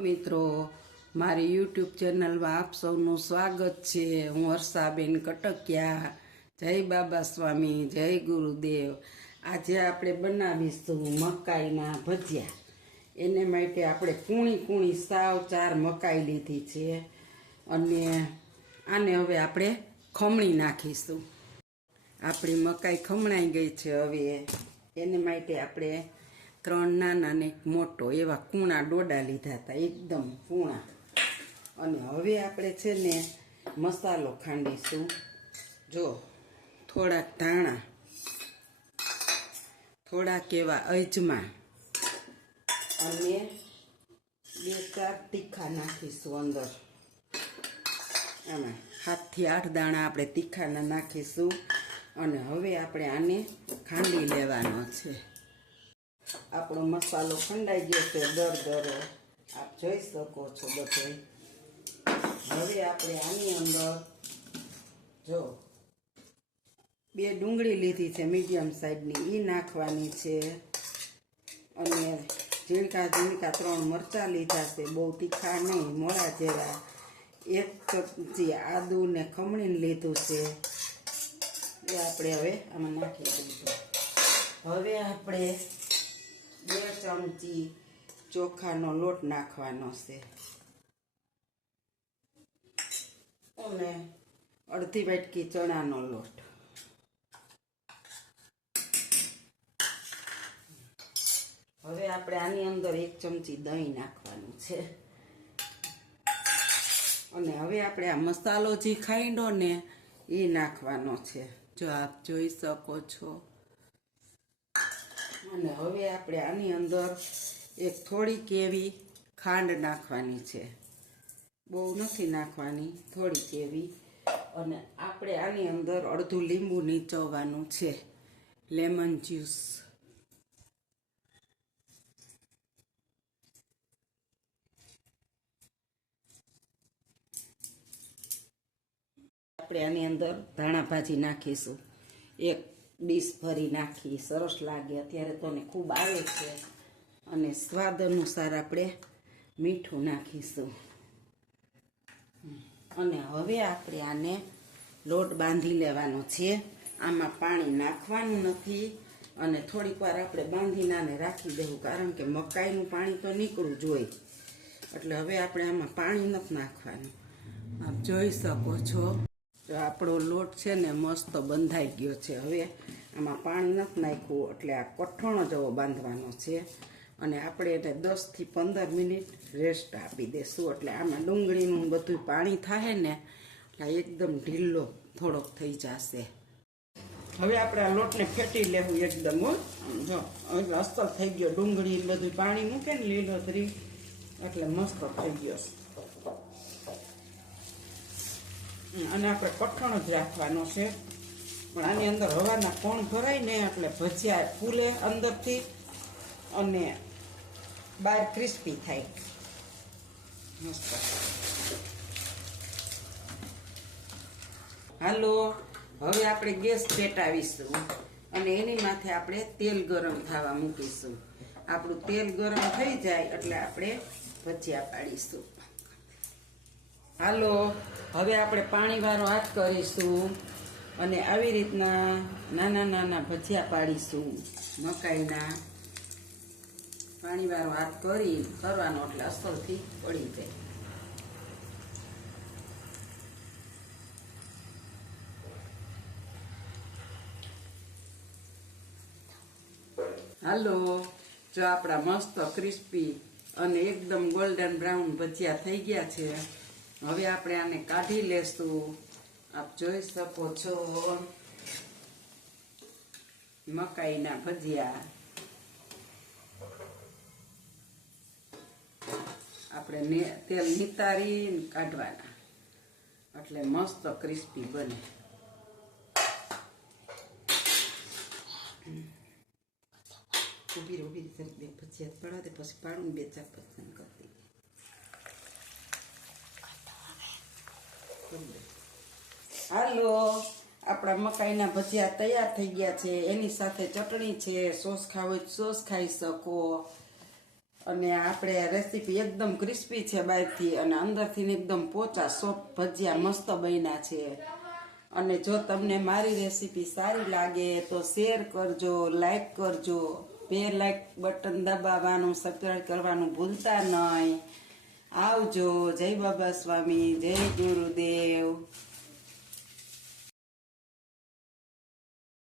મિત્રો મારી યુટ્યુબ ચેનલમાં આપ સૌનું સ્વાગત છે। હું વર્ષાબેન કટકિયા। જય બાબા સ્વામી, જય ગુરુદેવ। આજે આપણે બનાવીશું મકાઈના ભજીયા। એને માટે આપણે કૂણી સાવ 4 મકાઈ લીધી છે અને આને હવે આપણે ખમણી નાખીશું। આપણી મકાઈ ખમણાઈ ગઈ છે। હવે એને માટે આપણે 3 નાના ને 1 મોટો એવા કૂણા ડોડા લીધા હતા, એકદમ કૂણા। અને હવે આપણે છે ને મસાલો ખાંડીશું। જો થોડાક ધાણા, થોડાક એવા અજમા અને 2-4 તીખા નાખીશું અંદર। આમાં 7 થી 8 દાણા આપણે તીખાના નાખીશું અને હવે આપણે આને ખાંડી લેવાનો છે। આપણો મસાલો ખંડાઈ ગયો છે દરદરો, આપ જોઈ શકો છો બધું। હવે આપણે આની અંદર જો 2 ડુંગળી લીધી છે મીડિયમ સાઈઝની, એ નાખવાની છે અને ઝીણકા 3 મરચાં લીધા છે, બહુ તીખા નહીં, મોળા જેવા। 1 ચમચી આદુ ને ખમણીને લીધું છે, એ આપણે હવે આમાં નાખી દઈશું। હવે આપણે 2 ચમચી ચોખાનો લોટ નાખવાનો છે અને અડધી વાટકી ચણાનો લોટ। હવે આપણે આની અંદર 1 ચમચી દહીં નાખવાનું છે અને હવે આપણે આ મસાલો જે ખાંડ્યો ને એ નાખવાનો છે, જો આપ જોઈ શકો છો। અને હવે આપણે આની અંદર એક થોડીક એવી ખાંડ નાખવાની છે, બહુ નથી નાખવાની, થોડીક એવી। અને આપણે આની અંદર અડધું લીંબુ નીચોવવાનું છે, લેમન જ્યુસ। આપણે આની અંદર ધાણા ભાજી નાખીશું, 1 ડીશ ભરી નાખી, સરસ લાગે। અત્યારે તો ને ખૂબ આવે છે। અને સ્વાદ અનુસાર આપણે મીઠું નાખીશું અને હવે આપણે આને લોટ બાંધી લેવાનો છે। આમાં પાણી નાખવાનું નથી અને થોડીક વાર આપણે બાંધીને આને રાખી દેવું, કારણ કે મકાઈનું પાણી તો નીકળવું જોઈએ, એટલે હવે આપણે આમાં પાણી નથી નાખવાનું। આપ જોઈ શકો છો તો આપણો લોટ છે ને મસ્ત બંધાઈ ગયો છે। હવે આમાં પાણી નથી નાખ્યું એટલે આ કઠણો જેવો બાંધવાનો છે અને આપણે એને 10 થી 15 મિનિટ રેસ્ટ આપી દઈશું, એટલે આમાં ડુંગળીનું બધું પાણી થાય ને એટલે એકદમ ઢીલો થોડોક થઈ જશે। હવે આપણે આ લોટને ફેટી લેવું એકદમ, જો હવે અસર થઈ ગયો, ડુંગળી બધું પાણી મૂકે ને લીલોતરી એટલે મસ્ત થઈ ગયો। અને આપણે કઠણ જ રાખવાનો છે, પણ આની અંદર હવાના કોણ ભરાય ને એટલે ભજીયા ફૂલે અંદરથી અને બહાર ક્રિસ્પી થાય મસ્ત। હાલો, હવે આપણે ગેસ પેટાવીશું અને એની માથે આપણે તેલ ગરમ થવા મૂકીશું। આપણું તેલ ગરમ થઈ જાય એટલે આપણે ભજીયા પાડીશું। હાલો, હવે આપણે પાણીવાળો હાથ કરીશું અને આવી રીતના નાના નાના ભજીયા પાડીશું મકાઈના। પાણીવાળો હાથ કરવાનો એટલે અસરથી પડી જાય। હાલો, જો આપણા મસ્ત ક્રિસ્પી અને એકદમ ગોલ્ડન બ્રાઉન ભજીયા થઈ ગયા છે। હવે આપણે આને કાઢી લેશું। આપ જોઈ શકો છો મકાઈના ભજીયા। આપણે તેલ નિતારી કાઢવાના એટલે મસ્ત ક્રિસ્પી બને। ઉભી રીતે 2 ભજીયા પડા દે, પછી પાડું 2-4 પસંદ કરતી। હાલો, આપણા મકાઈના ભજીયા તૈયાર થઈ ગયા છે। એની સાથે ચટણી છે, સોસ ખાવ હોય સોસ ખાઈ શકો। અને આપણે રેસીપી એકદમ ક્રિસ્પી છે બહારથી અને અંદરથી એકદમ પોચા સોફ્ટ ભજીયા મસ્ત બન્યા છે. અને જો તમને મારી રેસીપી સારી લાગે તો શેર કરજો, લાઈક કરજો, બે લાઈક બટન દબાવવાનું, સબસ્ક્રાઈબ કરવાનું ભૂલતા નહીં. આવજો. જય બાબા સ્વામી, જય ગુરુદેવ.